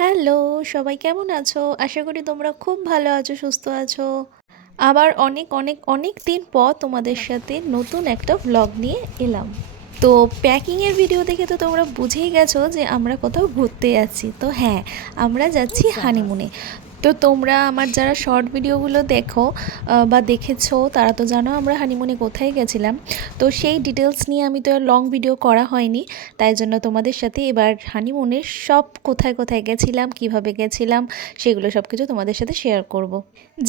Hello, সবাই কেমন আছো? আশা করি তোমরা খুব ভালো আছো, সুস্থ আছো। আবার অনেক অনেক অনেক দিন পর তোমাদের সাথে নতুন একটা ভ্লগ নিয়ে এলাম। তো প্যাকিংয়ের ভিডিও দেখে তো তোমরা বুঝেই গেছো যে আমরা কোথাও ঘুরতে যাচ্ছি। তো হ্যাঁ, আমরা যাচ্ছি হানিমুনে। তো তোমরা আমার যারা শর্ট ভিডিওগুলো দেখো বা দেখেছো তারা তো জানো আমরা হানিমুনে কোথায় গেছিলাম। তো সেই ডিটেলস নিয়ে আমি তো আর লং ভিডিও করা হয়নি, তাই জন্য তোমাদের সাথে এবার হানিমুনের সব কোথায় কোথায় গেছিলাম, কিভাবে গেছিলাম সেগুলো সব কিছু তোমাদের সাথে শেয়ার করব।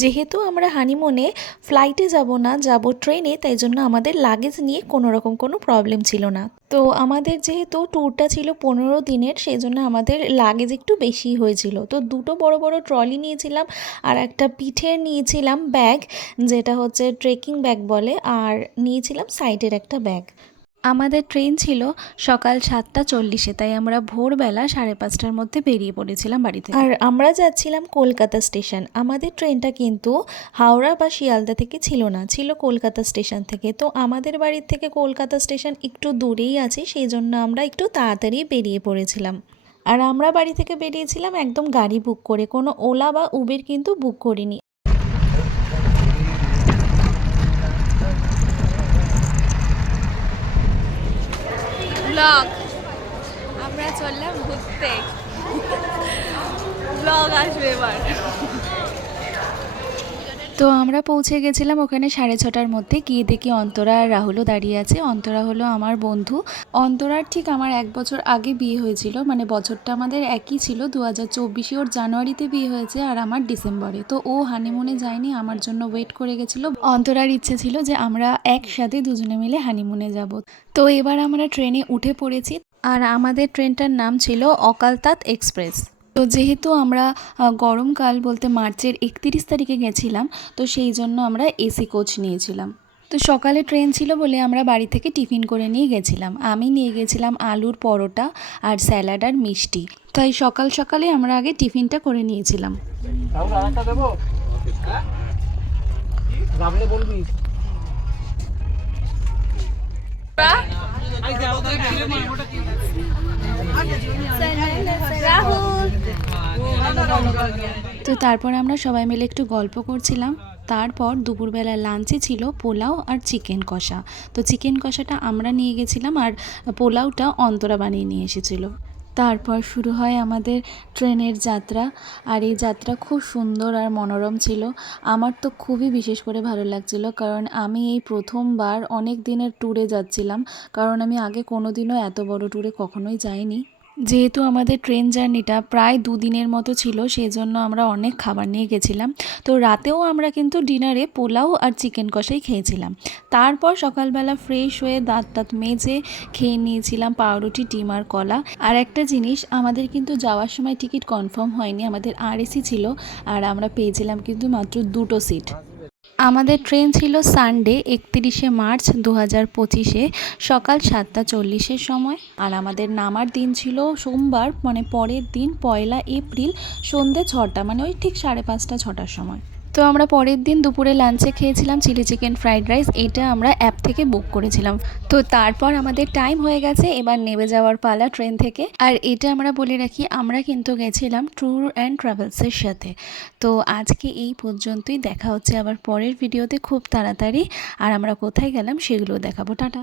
যেহেতু আমরা হানিমুনে ফ্লাইটে যাব না, যাব ট্রেনে, তাই জন্য আমাদের লাগেজ নিয়ে কোনো রকম কোনো প্রবলেম ছিল না। তো আমাদের যেহেতু ট্যুরটা ছিল 15 দিনের, সেই জন্য আমাদের লাগেজ একটু বেশি হয়েছিল। তো দুটো বড় বড় ট্রলি নিয়েছিলাম আর একটা পিঠের নিয়েছিলাম ব্যাগ, যেটা হচ্ছে ট্রেকিং ব্যাগ বলে, আর নিয়েছিলাম সাইডের একটা ব্যাগ। আমাদের ট্রেন ছিল সকাল 7:40-এ, তাই আমরা ভোরবেলা 5:30টার মধ্যে বেরিয়ে পড়েছিলাম বাড়ি থেকে। আর আমরা যাচ্ছিলাম কলকাতা স্টেশন। আমাদের ট্রেনটা কিন্তু হাওড়া বা শিয়ালদা থেকে ছিল না, ছিল কলকাতা স্টেশন থেকে। তো আমাদের বাড়ির থেকে কলকাতা স্টেশন একটু দূরেই আছে, সেই জন্য আমরা একটু তাড়াতাড়ি বেরিয়ে পড়েছিলাম। আর আমরা বাড়ি থেকে বেরিয়েছিলাম একদম গাড়ি বুক করে, কোনো ওলা বা উবের কিন্তু বুক করিনি। ব্লগ আমরা চললাম ঘুরতে। ব্লগ আসবে এবার। তো আমরা পৌঁছে গেছিলাম ওখানে 6:30টার মধ্যে। গিয়ে দেখি অন্তরা আর রাহুলও দাঁড়িয়ে আছে। অন্তরা হলো আমার বন্ধু। অন্তরার ঠিক আমার 1 বছর আগে বিয়ে হয়েছিল, মানে বছরটা আমাদের একই ছিল, 2024-এ। ওর জানুয়ারিতে বিয়ে হয়েছে আর আমার ডিসেম্বরে। তো ও হানিমুনে যায়নি, আমার জন্য ওয়েট করে গেছিলো। অন্তরার ইচ্ছে ছিল যে আমরা একসাথে দুজনে মিলে হানিমুনে যাব। তো এবার আমরা ট্রেনে উঠে পড়েছি, আর আমাদের ট্রেনটার নাম ছিল অকালতাত এক্সপ্রেস। তো যেহেতু আমরা গরমকাল বলতে মার্চের 31 তারিখে গেছিলাম, তো সেই জন্য আমরা এসি কোচ নিয়েছিলাম। তো সকালে ট্রেন ছিল বলে আমরা বাড়ি থেকে টিফিন করে নিয়ে গেছিলাম। আমি নিয়ে গেছিলাম আলুর পরোটা আর স্যালাড আর মিষ্টি। তাই সকাল সকালে আমরা আগে টিফিনটা করে নিয়েছিলাম। রাহুল তো তারপর আমরা সবাই মিলে একটু গল্প করছিলাম। তারপর দুপুরবেলা লাঞ্চে ছিল পোলাও আর চিকেন কষা। তো চিকেন কষাটা আমরা নিয়ে গেছিলাম আর পোলাওটা অন্তরা বানিয়ে নিয়ে এসেছিলো। তারপর শুরু হয় আমাদের ট্রেনের যাত্রা। আর এই যাত্রা খুব সুন্দর আর মনোরম ছিল। আমার তো খুবই বিশেষ করে ভালো লাগছিল, কারণ আমি এই প্রথমবার অনেক দিনের ট্যুরে যাচ্ছিলাম, কারণ আমি আগে কোনো দিনও এত বড় ট্যুরে কখনোই যাইনি। যেহেতু আমাদের ট্রেন জার্নিটা প্রায় 2 দিনের মতো ছিল, সেই জন্য আমরা অনেক খাবার নিয়ে গেছিলাম। তো রাতেও আমরা কিন্তু ডিনারে পোলাও আর চিকেন কষাই খেয়েছিলাম। তারপর সকালবেলা ফ্রেশ হয়ে দাঁত টাত মেজে খেয়ে নিয়েছিলাম পাউরুটি, ডিম আর কলা। আর একটা জিনিস, আমাদের কিন্তু যাওয়ার সময় টিকিট কনফার্ম হয়নি, আমাদের আরএসি ছিল, আর আমরা পেয়েছিলাম কিন্তু মাত্র 2টো সিট। আমাদের ট্রেন ছিল সানডে 31শে মার্চ 2025-এ সকাল 7:40-এর সময়। আর আমাদের নামার দিন ছিল সোমবার, মানে পরের দিন 1 এপ্রিল সন্ধ্যে 6টা, মানে ওই ঠিক 5:30-6টার সময়। তো আমরা পরের দিন দুপুরে লাঞ্চে খেয়েছিলাম চিলি চিকেন ফ্রাইড রাইস। এটা আমরা অ্যাপ থেকে বুক করেছিলাম। তো তারপর আমাদের টাইম হয়ে গেছে, এবার নেমে যাওয়ার পালা ট্রেন থেকে। আর এটা আমরা বলে রাখি, আমরা কিন্তু গেছিলাম ট্যুর অ্যান্ড ট্রাভেলসের সাথে। তো আজকে এই পর্যন্তই, দেখা হচ্ছে আবার পরের ভিডিওতে খুব তাড়াতাড়ি। আর আমরা কোথায় গেলাম সেগুলো দেখাবো। টাটা।